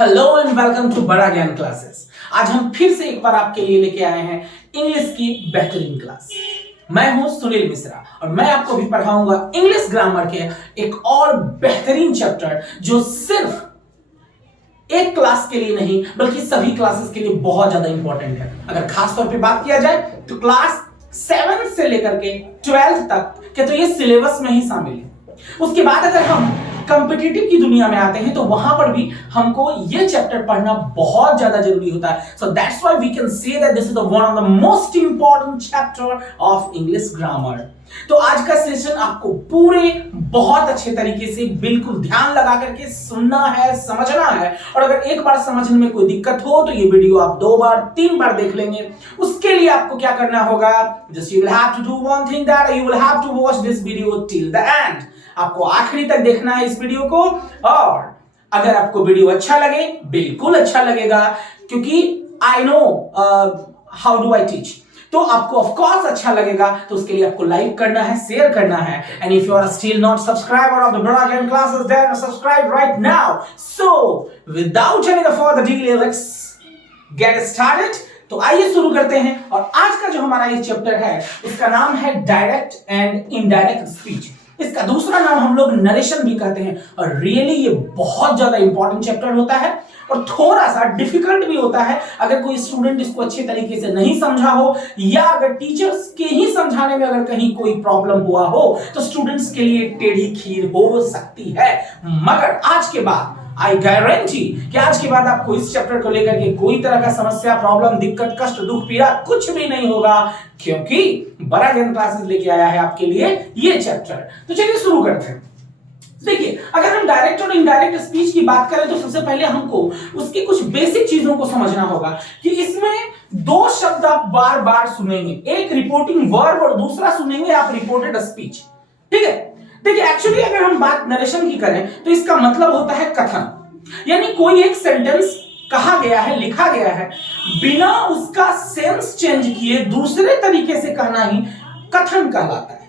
Hello and welcome to बड़ा Gyan classes. आज हम फिर से एक बार आपके लिए लेके आए हैं इंग्लिश की बेहतरीन क्लास। मैं हूं सुनील मिश्रा और मैं आपको भी पढ़ाऊंगा इंग्लिश ग्रामर के एक और बेहतरीन चैप्टर जो सिर्फ एक क्लास के लिए नहीं बल्कि सभी क्लासेस के लिए बहुत ज्यादा इंपॉर्टेंट है। अगर खास तौर पे बात किया जाए तो क्लास 7 से लेकर के 12 तक के तो ये सिलेबस में ही शामिल है। उसके बाद अगर हम कॉम्पिटिटिव की दुनिया में आते हैं तो वहां पर भी हमको ये चैप्टर पढ़ना बहुत ज्यादा जरूरी होता है। So that's why we can say that this is the one of the most important chapter of English grammar. तो आज का सेशन आपको पूरे बहुत अच्छे तरीके से बिल्कुल ध्यान लगा करके सुनना है, समझना है। और अगर एक बार समझने में कोई दिक्कत हो तो ये वीडियो आप 2 बार 3 बार देख लेंगे। उसके लिए आपको क्या करना होगा, just you will have to do one thing, that you will have to watch this video till the end. आपको आखिरी तक देखना है इस वीडियो को। और अगर आपको वीडियो अच्छा लगे, बिल्कुल अच्छा लगेगा, क्योंकि I know how do I teach, तो आपको ऑफ कोर्स अच्छा लगेगा। तो उसके लिए आपको लाइक करना है, शेयर करना है। And if you are still not subscriber of the Bada Gyan classes, then subscribe right now. So without any further delay, let's get started. तो आइए शुरू करते हैं। और आज का जो हमारा ये चैप्टर है उसका नाम है डायरेक्ट एंड इनडायरेक्ट स्पीच। इसका दूसरा नाम हम लोग नरेशन भी कहते हैं। और रियली ये बहुत ज्यादा इंपॉर्टेंट चैप्टर होता है और थोड़ा सा डिफिकल्ट भी होता है। अगर कोई स्टूडेंट इसको अच्छे तरीके से नहीं समझा हो या अगर टीचर्स के ही समझाने में अगर कहीं कोई प्रॉब्लम हुआ हो तो स्टूडेंट्स के लिए टेढ़ी खीर हो सकती है। मगर आज के बाद आई गारंटी कि आज के बाद आपको इस चैप्टर को लेकर के कोई तरह का समस्या, प्रॉब्लम, दिक्कत, कष्ट, दुख, पीड़ा कुछ भी नहीं होगा, क्योंकि बड़ा ज्ञान क्लासेस लेके आया है आपके लिए ये चैप्टर। तो चलिए शुरू करते हैं। देखिए, अगर हम डायरेक्ट और इनडायरेक्ट स्पीच की बात करें तो सबसे पहले हमको उसकी कुछ बेसिक चीजों को समझना होगा कि इसमें 2 शब्द आप बार बार सुनेंगे, एक रिपोर्टिंग वर्ब और दूसरा सुनेंगे आप रिपोर्टेड स्पीच। ठीक है, देखिए एक्चुअली अगर हम बात नरेशन की करें तो इसका मतलब होता है कथन, यानी कोई एक सेंटेंस कहा गया है, लिखा गया है, बिना उसका सेंस चेंज किए दूसरे तरीके से कहना ही कथन कहलाता है,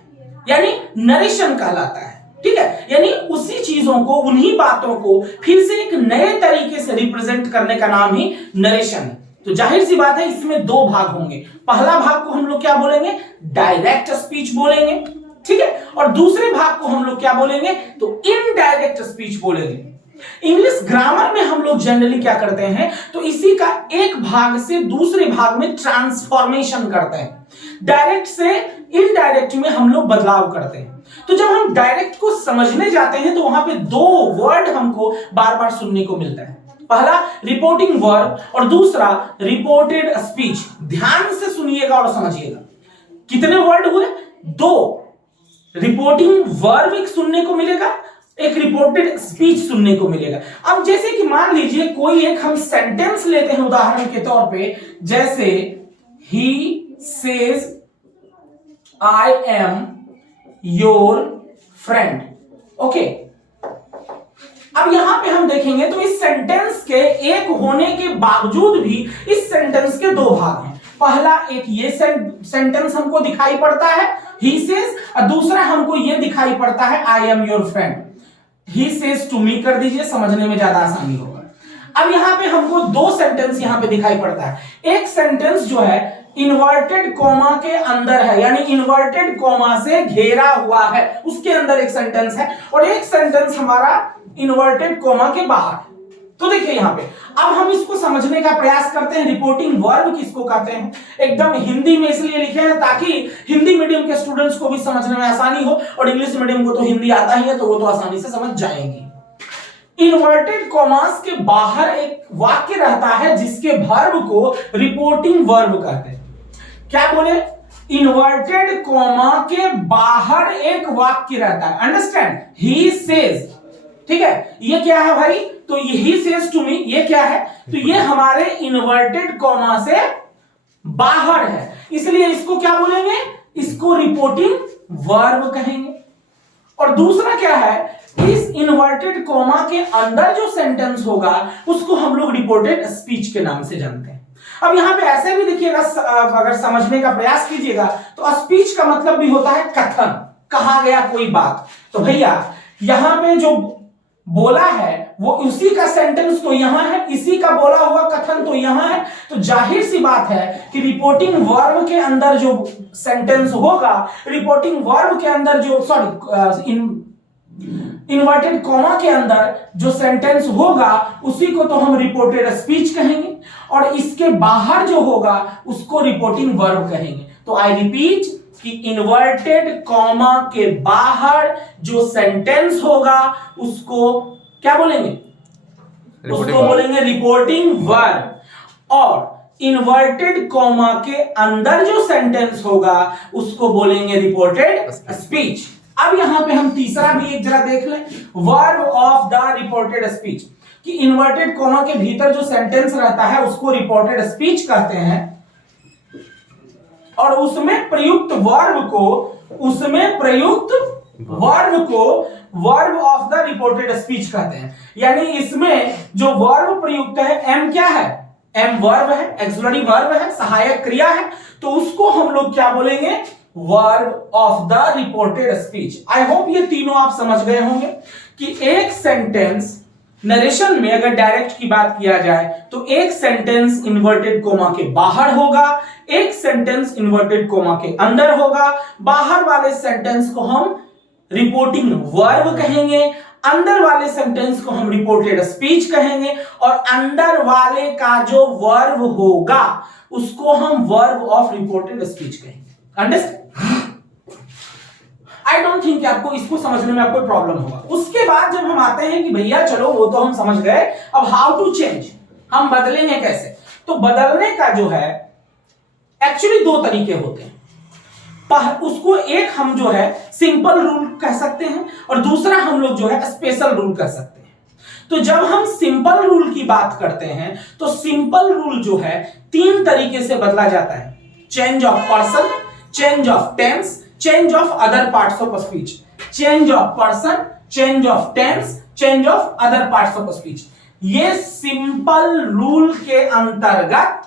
यानी नरेशन कहलाता है। ठीक है, यानी उसी चीजों को, उन्हीं बातों को फिर से एक नए तरीके से रिप्रेजेंट करने का नाम ही नरेशन है। तो जाहिर सी बात है इसमें 2 भाग होंगे। पहला भाग को हम लोग क्या बोलेंगे, डायरेक्ट स्पीच बोलेंगे। ठीक है, और दूसरे भाग को हम लोग क्या बोलेंगे, तो इनडायरेक्ट स्पीच बोलेंगे। इंग्लिश ग्रामर में हम लोग जनरली क्या करते हैं, तो इसी का एक भाग से दूसरे भाग में ट्रांसफॉर्मेशन करते हैं। डायरेक्ट से इनडायरेक्ट में हम लोग बदलाव करते हैं। तो जब हम डायरेक्ट को समझने जाते हैं तो वहां पे 2 वर्ड हमको बार बार सुनने को मिलता है। पहला रिपोर्टिंग वर्ब और दूसरा रिपोर्टेड स्पीच। ध्यान से सुनिएगा और समझिएगा। कितने वर्ड हुए, 2। रिपोर्टिंग वर्ब एक सुनने को मिलेगा, एक रिपोर्टेड स्पीच सुनने को मिलेगा। अब जैसे कि मान लीजिए कोई एक हम सेंटेंस लेते हैं उदाहरण के तौर पे, जैसे he says I am your friend. Okay, अब यहां पे हम देखेंगे तो इस सेंटेंस के एक होने के बावजूद भी इस सेंटेंस के 2 भाग हैं। पहला एक ये सेंटेंस हमको दिखाई पड़ता है ही सेज, और दूसरा हमको ये दिखाई पड़ता है I am your friend. He says to me कर दीजिए, समझने में ज्यादा आसानी होगा। अब यहां पे हमको 2 सेंटेंस यहां पे दिखाई पड़ता है। एक सेंटेंस जो है इन्वर्टेड कॉमा के अंदर है, यानी इन्वर्टेड कॉमा से घेरा हुआ है, उसके अंदर एक सेंटेंस है, और एक सेंटेंस हमारा इन्वर्टेड कॉमा के बाहर। तो देखिए यहां पे अब हम इसको समझने का प्रयास करते हैं। रिपोर्टिंग वर्ब किसको कहते हैं, एकदम हिंदी में इसलिए लिखे हैं ताकि हिंदी मीडियम के स्टूडेंट्स को भी समझने में आसानी हो, और इंग्लिश मीडियम को तो हिंदी आता ही है तो वो तो आसानी से समझ जाएंगे। इन्वर्टेड कॉमास के बाहर एक वाक्य रहता है जिसके वर्ब को रिपोर्टिंग वर्ब कहते हैं। क्या बोले, इन्वर्टेड कॉमा के बाहर एक वाक्य रहता है। Understand, he says. ठीक है, ये क्या है भाई, तो ही सेज टू मी, ये क्या है, तो ये हमारे इन्वर्टेड कॉमा से बाहर है, इसलिए इसको क्या बोलेंगे, इसको रिपोर्टिंग वर्ब कहेंगे। और दूसरा क्या है, इस इन्वर्टेड कॉमा के अंदर जो सेंटेंस होगा उसको हम लोग रिपोर्टेड स्पीच के नाम से जानते हैं। अब यहां पे ऐसे भी देखिएगा, अगर समझने का प्रयास कीजिएगा तो स्पीच का मतलब भी होता है कथन, कहा गया कोई बात। तो भैया यहां पे जो बोला है वो उसी का सेंटेंस तो यहां है, इसी का बोला हुआ कथन तो यहां है, तो जाहिर सी बात है कि रिपोर्टिंग वर्ब के अंदर जो सेंटेंस होगा, रिपोर्टिंग वर्ब के अंदर जो इन्वर्टेड कॉमा के अंदर जो सेंटेंस होगा उसी को तो हम रिपोर्टेड स्पीच कहेंगे, और इसके बाहर जो होगा उसको रिपोर्टिंग वर्ब कहेंगे। तो आई रिपीट कि इन्वर्टेड कॉमा के बाहर जो सेंटेंस होगा उसको क्या बोलेंगे? उसको बोलेंगे रिपोर्टिंग वर्ब, और इन्वर्टेड कॉमा के अंदर जो सेंटेंस होगा उसको बोलेंगे रिपोर्टेड स्पीच। अब यहां पे हम तीसरा भी एक जरा देख लें, verb of the reported speech, कि इन्वर्टेड कॉमा के भीतर जो सेंटेंस रहता है उसको रिपोर्टेड स्पीच कहते हैं, और उसमें प्रयुक्त वर्ब को verb of the reported speech कहते हैं। यानी इसमें जो वर्ब प्रयुक्त है, एम क्या है? एम वर्ब है, एक्सिलरी वर्ब है, सहायक क्रिया है, तो उसको हम लोग क्या बोलेंगे? Verb of the reported speech. I hope ये तीनों आप समझ गए होंगे कि एक सेंटेंस नरेशन में अगर डायरेक्ट की बात किया जाए तो एक सेंटेंस इन्वर्टेड कोमा के बाहर होगा, एक सेंटेंस इन्वर्टेड कोमा के अंदर होगा। बाहर वाले सेंटेंस को हम रिपोर्टिंग वर्ब कहेंगे, अंदर वाले सेंटेंस को हम रिपोर्टेड स्पीच कहेंगे, और अंदर वाले का जो वर्ब होगा उसको हम वर्ब ऑफ रिपोर्टेड स्पीच कहेंगे। अंडरस्टैंड? आई डोंट थिंक आपको इसको समझने में आपको प्रॉब्लम होगा। उसके बाद जब हम आते हैं कि भैया चलो वो तो हम समझ गए, अब हाउ टू चेंज, हम बदलेंगे कैसे? तो बदलने का जो है एक्चुअली दो तरीके होते हैं। उसको एक हम जो है सिंपल रूल कह सकते हैं, और दूसरा हम लोग जो है स्पेशल रूल कह सकते हैं। तो जब हम सिंपल रूल की बात करते हैं तो सिंपल रूल जो है तीन तरीके से बदला जाता है: change of person, change of tense, change of other parts of speech. Change of person, change of tense, change of other parts of speech. ये सिंपल रूल के अंतर्गत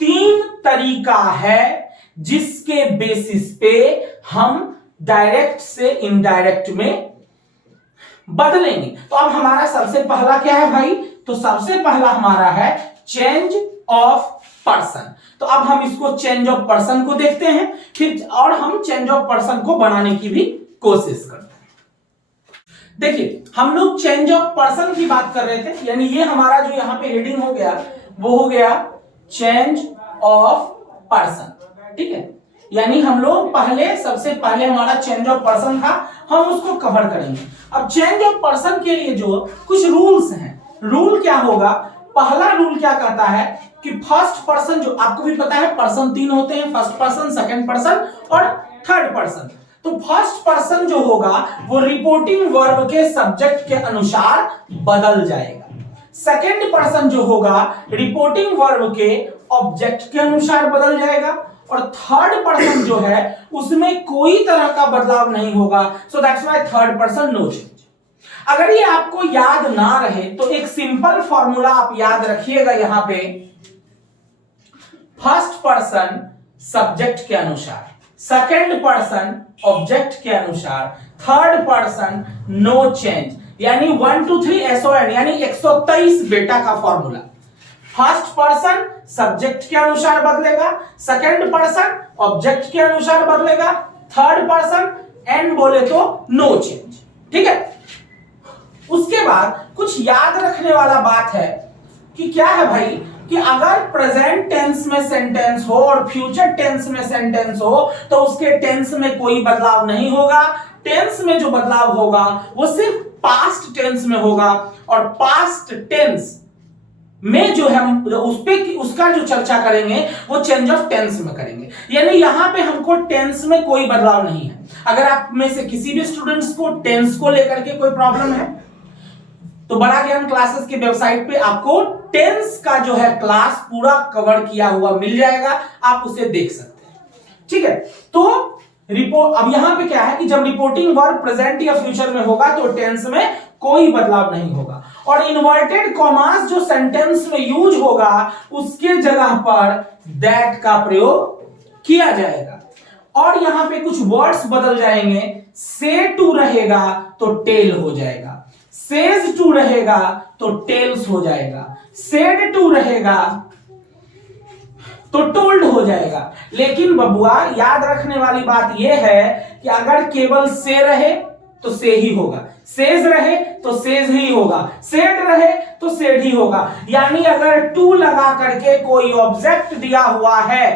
तीन तरीका है जिसके बेसिस पे हम डायरेक्ट से इनडायरेक्ट में बदलेंगे। तो अब हमारा सबसे पहला क्या है भाई? तो सबसे पहला हमारा है चेंज ऑफ पर्सन। तो अब हम इसको चेंज ऑफ पर्सन को देखते हैं, फिर और हम चेंज ऑफ पर्सन को बनाने की भी कोशिश करते हैं। देखिए, हम लोग चेंज ऑफ पर्सन की बात कर रहे थे, यानी ये हमारा जो यहां पे हेडिंग हो गया वो हो गया चेंज ऑफ पर्सन। ठीक है, यानी हम लोग सबसे पहले हमारा चेंज ऑफ पर्सन था, हम उसको कवर करेंगे। अब चेंज ऑफ पर्सन के लिए जो कुछ रूल्स हैं, रूल क्या होगा? पहला रूल क्या कहता है कि फर्स्ट पर्सन, जो आपको भी पता है पर्सन तीन होते हैं, फर्स्ट पर्सन, सेकंड पर्सन और थर्ड पर्सन। तो फर्स्ट पर्सन जो होगा वो रिपोर्टिंग वर्ब के सब्जेक्ट के अनुसार बदल जाएगा। सेकंड पर्सन जो होगा रिपोर्टिंग वर्ब के ऑब्जेक्ट के अनुसार बदल जाएगा, और थर्ड पर्सन जो है उसमें कोई तरह का बदलाव नहीं होगा। So that's why third person no change. अगर ये आपको याद ना रहे तो एक सिंपल फॉर्मूला आप याद रखिएगा यहां पे, फर्स्ट पर्सन सब्जेक्ट के अनुसार, सेकंड पर्सन ऑब्जेक्ट के अनुसार, थर्ड पर्सन नो चेंज, यानी 1 2 3 SON, यानी 123 बेटा का फॉर्मूला। फर्स्ट पर्सन सब्जेक्ट के अनुसार बदलेगा, सेकंड पर्सन ऑब्जेक्ट के अनुसार बदलेगा, थर्ड पर्सन एंड बोले तो नो चेंज। ठीक है, उसके बाद कुछ याद रखने वाला बात है कि क्या है भाई, कि अगर प्रेजेंट टेंस में सेंटेंस हो और फ्यूचर टेंस में सेंटेंस हो तो उसके टेंस में कोई बदलाव नहीं होगा। टेंस में जो बदलाव होगा वो सिर्फ पास्ट टेंस में होगा, और पास्ट टेंस में जो हम उसका जो चर्चा करेंगे वो चेंज ऑफ टेंस में करेंगे। यानी यहां पे हमको टेंस में कोई बदलाव नहीं है। अगर आप में से किसी भी स्टूडेंट्स को टेंस को लेकर के कोई प्रॉब्लम है तो बड़ा ज्ञान क्लासेस की वेबसाइट पे आपको टेंस का जो है क्लास पूरा कवर किया हुआ मिल जाएगा, आप उसे देख सकते हैं। ठीक है, तो अब यहां पे क्या है कि जब रिपोर्टिंग वर्ब प्रेजेंट या फ्यूचर में होगा तो टेंस में कोई बदलाव नहीं होगा, और इन्वर्टेड कॉमास जो सेंटेंस में यूज होगा उसके जगह पर दैट का प्रयोग किया जाएगा, और यहां पे कुछ वर्ड्स बदल जाएंगे। से टू रहेगा तो टेल हो जाएगा, सेज टू रहेगा तो टेल्स हो जाएगा, सेड टू रहेगा तो टोल्ड हो जाएगा। लेकिन बबुआ याद रखने वाली बात यह है कि अगर केवल से रहे तो से ही होगा, सेज रहे तो सेज ही होगा, सेड रहे तो सेड ही होगा। यानी अगर टू लगा करके कोई ऑब्जेक्ट दिया हुआ है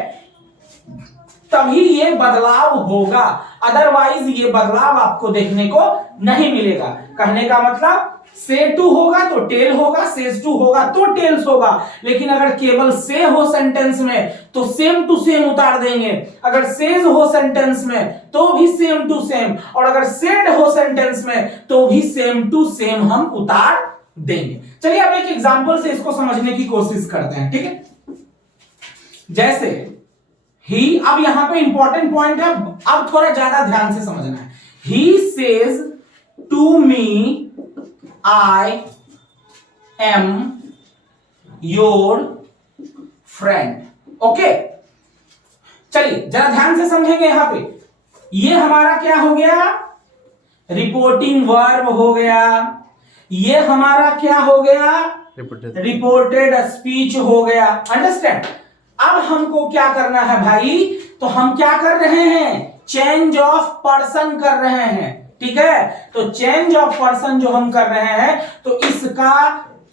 तभी ये बदलाव होगा, अदरवाइज ये बदलाव आपको देखने को नहीं मिलेगा। कहने का मतलब से टू होगा तो टेल होगा, सेज टू होगा तो टेल्स होगा। लेकिन अगर केवल से हो सेंटेंस में तो सेम टू सेम उतार देंगे, अगर सेज हो सेंटेंस में तो भी सेम टू सेम, और अगर सेड हो सेंटेंस में तो भी सेम टू सेम हम उतार देंगे। चलिए अब एक एग्जांपल से इसको समझने की कोशिश करते हैं, ठीक है। जैसे ही, अब यहां पे इंपॉर्टेंट पॉइंट है, अब थोड़ा ज्यादा ध्यान से समझना है। He says to me I am your friend. Okay, चलिए जरा ध्यान से समझेंगे। यहां पे ये हमारा क्या हो गया, रिपोर्टिंग वर्ब हो गया। ये हमारा क्या हो गया, रिपोर्टेड स्पीच हो गया। अंडरस्टैंड। अब हमको क्या करना है भाई, तो हम क्या कर रहे हैं, चेंज ऑफ पर्सन कर रहे हैं, ठीक है। तो चेंज ऑफ पर्सन जो हम कर रहे हैं तो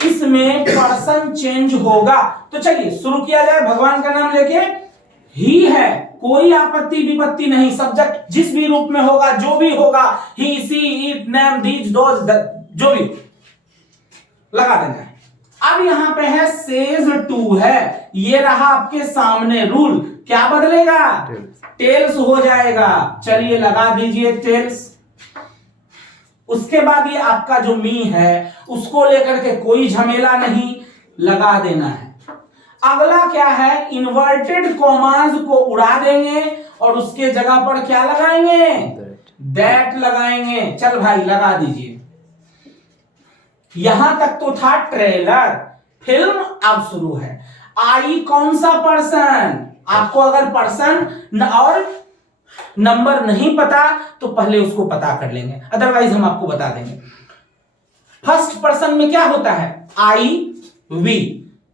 इसमें पर्सन चेंज होगा। तो चलिए शुरू किया जाए भगवान का नाम लेके। ही है, कोई आपत्ति विपत्ति नहीं, सब्जेक्ट जिस भी रूप में होगा, जो भी होगा, he she it name these those जो भी लगा देना है। अब यहां पे है सेज टू है, ये रहा आपके सामने रूल, क्या बदलेगा, टेल्स हो जाएगा। चलिए लगा दीजिए टेल्स। उसके बाद ये आपका जो मी है उसको लेकर के कोई झमेला नहीं, लगा देना है। अगला क्या है, इन्वर्टेड कॉमास को उड़ा देंगे और उसके जगह पर क्या लगाएंगे, दैट लगाएंगे। चल भाई लगा दीजिए। यहां तक तो था ट्रेलर, फिल्म अब शुरू है। आई कौन सा पर्सन, आपको अगर पर्सन और नंबर नहीं पता तो पहले उसको पता कर लेंगे, अदरवाइज हम आपको बता देंगे। फर्स्ट पर्सन में क्या होता है, आई वी,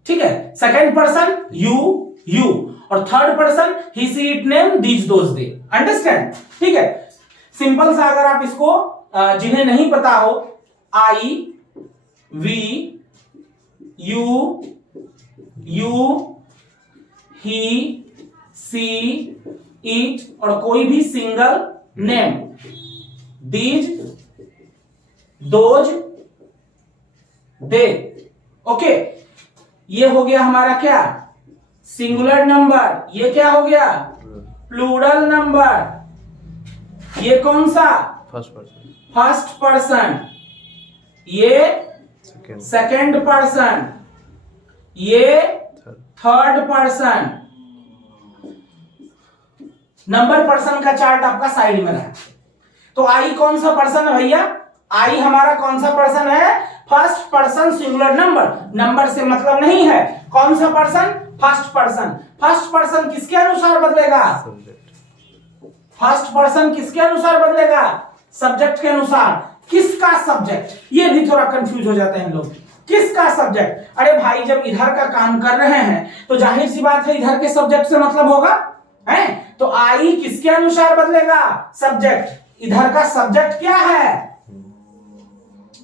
ठीक है। सेकंड पर्सन यू, और third person he she it name these those they. Understand, ठीक है। सिंपल सा अगर आप इसको जिन्हें नहीं पता हो, I we you he she it और कोई भी single name, these those they. Okay, ये हो गया हमारा क्या, सिंगुलर नंबर। ये क्या हो गया, प्लूरल नंबर। ये कौन सा, फर्स्ट पर्सन। ये सेकंड पर्सन। ये थर्ड पर्सन। नंबर पर्सन का चार्ट आपका साइड में रहा। तो आई कौन सा पर्सन है भैया, आई हमारा कौन सा पर्सन है, first person singular number. Number से मतलब नहीं है, कौन सा person, first person. First person किसके अनुसार बदलेगा, फर्स्ट पर्सन किसके अनुसार बदलेगा, सब्जेक्ट के अनुसार। किसका सब्जेक्ट, ये भी थोड़ा कंफ्यूज हो जाते हैं लोग, किसका सब्जेक्ट। अरे भाई जब इधर का काम कर रहे हैं तो जाहिर सी बात है इधर के सब्जेक्ट से मतलब होगा, है। तो आई किसके अनुसार बदलेगा, सब्जेक्ट। इधर का सब्जेक्ट क्या है,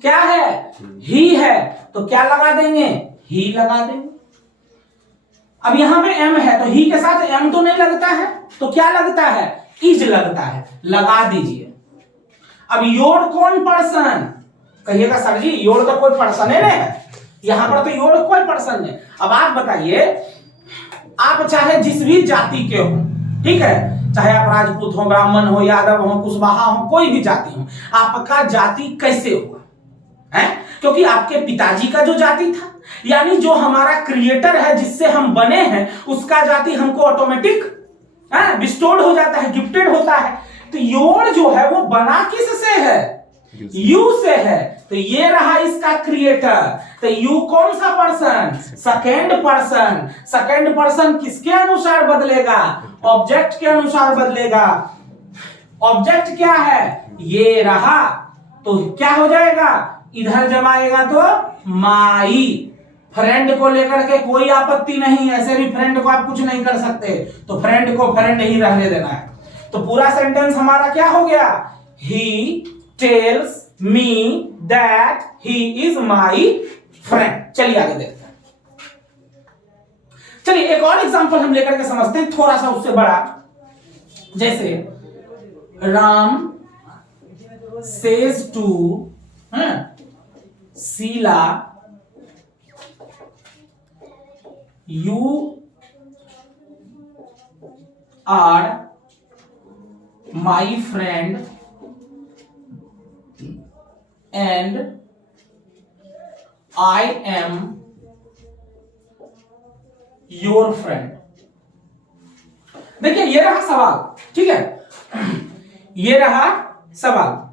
क्या है, ही है, तो क्या लगा देंगे, ही लगा देंगे। अब यहां पे एम है तो ही के साथ एम तो नहीं लगता है, तो क्या लगता है, इज लगता है, लगा दीजिए। अब योर कौन पर्सन, कहिएगा सर जी योर तो कोई पर्सन है नहीं है, यहां पर तो योर कोई पर्सन नहीं। अब आप बताइए, आप चाहे जिस भी जाति के हो, ठीक है, चाहे आप राजपूत हो, ब्राह्मण हो, यादव हो, कुशवाहा हो, कोई भी जाति हो, आपका जाति कैसे हुआ है, क्योंकि आपके पिताजी का जो जाति था, यानी जो हमारा क्रिएटर है जिससे हम बने हैं उसका जाति हमको ऑटोमेटिक बिस्टोर्ड हो जाता है, गिफ्टेड होता है। तो योर जो है वो बना किससे है, यू से है। तो ये रहा इसका क्रिएटर। तो यू कौन सा person, second person. Second person किसके अनुसार बदलेगा, ऑब्जेक्ट के अनुसार बदलेगा। ऑब्जेक्ट क्या है, ये रहा, तो क्या हो जाएगा, इधर जब आएगा तो माई। फ्रेंड को लेकर के कोई आपत्ति नहीं, ऐसे भी फ्रेंड को आप कुछ नहीं कर सकते, तो फ्रेंड को फ्रेंड ही रहने देना है। तो पूरा सेंटेंस हमारा क्या हो गया, he tells me that he is my friend. चलिए आगे देखते हैं। चलिए एक और एग्जांपल हम लेकर के समझते हैं, थोड़ा सा उससे बड़ा। जैसे Ram says to Sheila, you are my friend and I am your friend। देखिए ये रहा सवाल, ठीक है, ये रहा सवाल।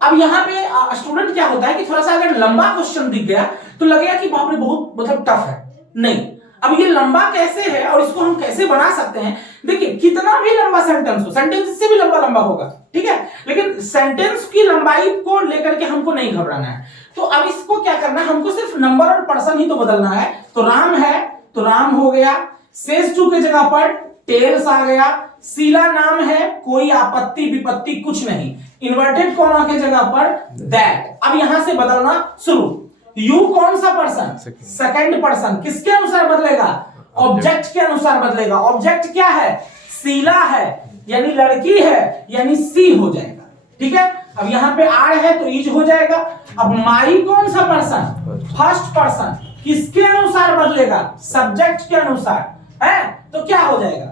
अब यहां पे स्टूडेंट क्या होता है कि थोड़ा सा अगर लंबा क्वेश्चन दिख गया तो लगेगा कि बाप रे बहुत मतलब टफ है। नहीं, अब ये लंबा कैसे है और इसको हम कैसे बना सकते हैं। देखिए कितना भी लंबा सेंटेंस हो, सेंटेंस इससे भी लंबा लंबा होगा, ठीक है, लेकिन सेंटेंस की लंबाई को लेकर के हमको नहीं घबराना है। तो अब इसको क्या करना है, हमको सिर्फ नंबर और पर्सन ही तो बदलना है। तो राम है तो राम हो गया, सेज टू की जगह पर टेल्स आ गया, शीला नाम है, कोई आपत्ति विपत्ति कुछ नहीं, इन्वर्टेड कॉमा के जगह पर दैट। अब यहां से बदलना शुरू। यू कौन सा पर्सन, सेकंड पर्सन, किसके अनुसार बदलेगा, ऑब्जेक्ट के अनुसार बदलेगा। ऑब्जेक्ट क्या है, शीला है यानी लड़की है, यानी सी हो जाएगा, ठीक है। अब यहां पे आर है तो इज हो जाएगा। अब माई कौन सा पर्सन, फर्स्ट पर्सन, किसके अनुसार बदलेगा, सब्जेक्ट के अनुसार है, तो क्या हो जाएगा,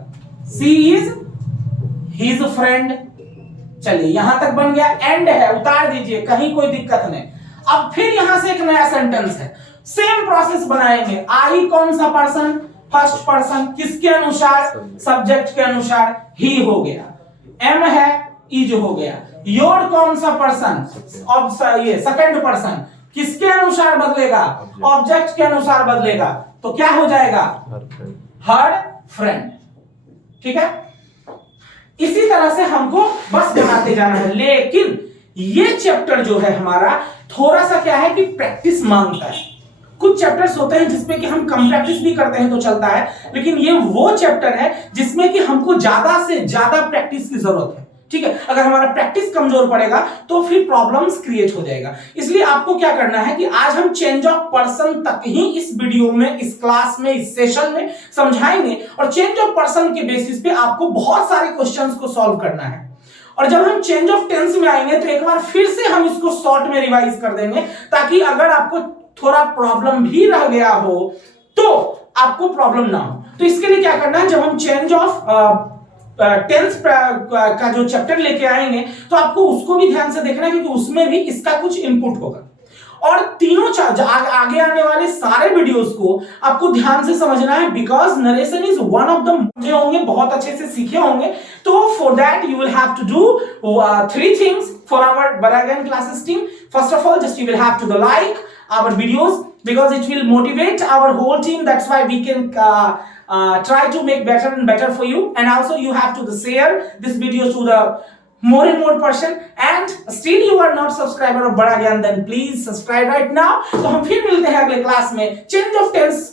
सी इज हिज फ्रेंड। चलिए यहां तक बन गया, एंड है, उतार दीजिए, कहीं कोई दिक्कत नहीं। अब फिर यहां से एक नया सेंटेंस है, सेम प्रोसेस बनाएंगे। आई कौन सा पर्सन, फर्स्ट पर्सन, किसके अनुसार, सब्जेक्ट के अनुसार, ही हो गया। एम है, इज हो गया। योर कौन सा पर्सन, ये सेकंड पर्सन, किसके अनुसार बदलेगा, ऑब्जेक्ट के अनुसार बदलेगा, तो क्या हो जाएगा, हर फ्रेंड, ठीक है। इसी तरह से हमको बस बनाते जाना है। लेकिन ये चैप्टर जो है हमारा थोड़ा सा क्या है कि प्रैक्टिस मांगता है। कुछ चैप्टर्स होते हैं जिसमें कि हम कम प्रैक्टिस भी करते हैं तो चलता है, लेकिन ये वो चैप्टर है जिसमें कि हमको ज्यादा से ज्यादा प्रैक्टिस की जरूरत है, ठीक है। अगर हमारा प्रैक्टिस कमजोर पड़ेगा तो फिर प्रॉब्लम्स क्रिएट हो जाएगा। इसलिए आपको क्या करना है कि आज हम चेंज ऑफ पर्सन तक ही इस वीडियो में, इस क्लास में, इस सेशन में समझाएंगे, और चेंज ऑफ पर्सन के बेसिस पे आपको बहुत सारे क्वेश्चंस को सॉल्व करना है। और जब हम चेंज ऑफ टेंस में आएंगे तो एक बार फिर से हम इसको शॉर्ट में रिवाइज कर देंगे, ताकि अगर आपको थोड़ा प्रॉब्लम भी रह गया हो तो आपको प्रॉब्लम ना हो। तो इसके लिए क्या करना है, जब हम चेंज ऑफ टेंस का जो चैप्टर लेके आएंगे तो आपको उसको भी ध्यान से देखना है, क्योंकि उसमें भी इसका कुछ इनपुट होगा। और तीनों आगे आने वाले सारे वीडियोस को आपको ध्यान से समझना है, because narration is one of the होंगे, बहुत अच्छे से सीखे होंगे। तो for that you will have to do 3 things for our Bada Gyan classes team. First of all, just you will have to like our videos because it will motivate our whole team. That's why we can try to make better and better for you. And also you have to share this video to the more and more person. And still you are not subscriber of बड़ा ज्ञान, then please subscribe right now. तो हम फिर मिलते हैं अगले class में change of tense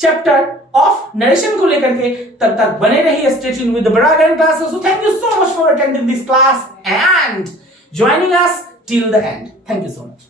chapter of narration को लेकर के। तब तक बने रहिए, stay tuned with the बड़ा ज्ञान classes. So thank you so much for attending this class and joining us till the end. Thank you so much.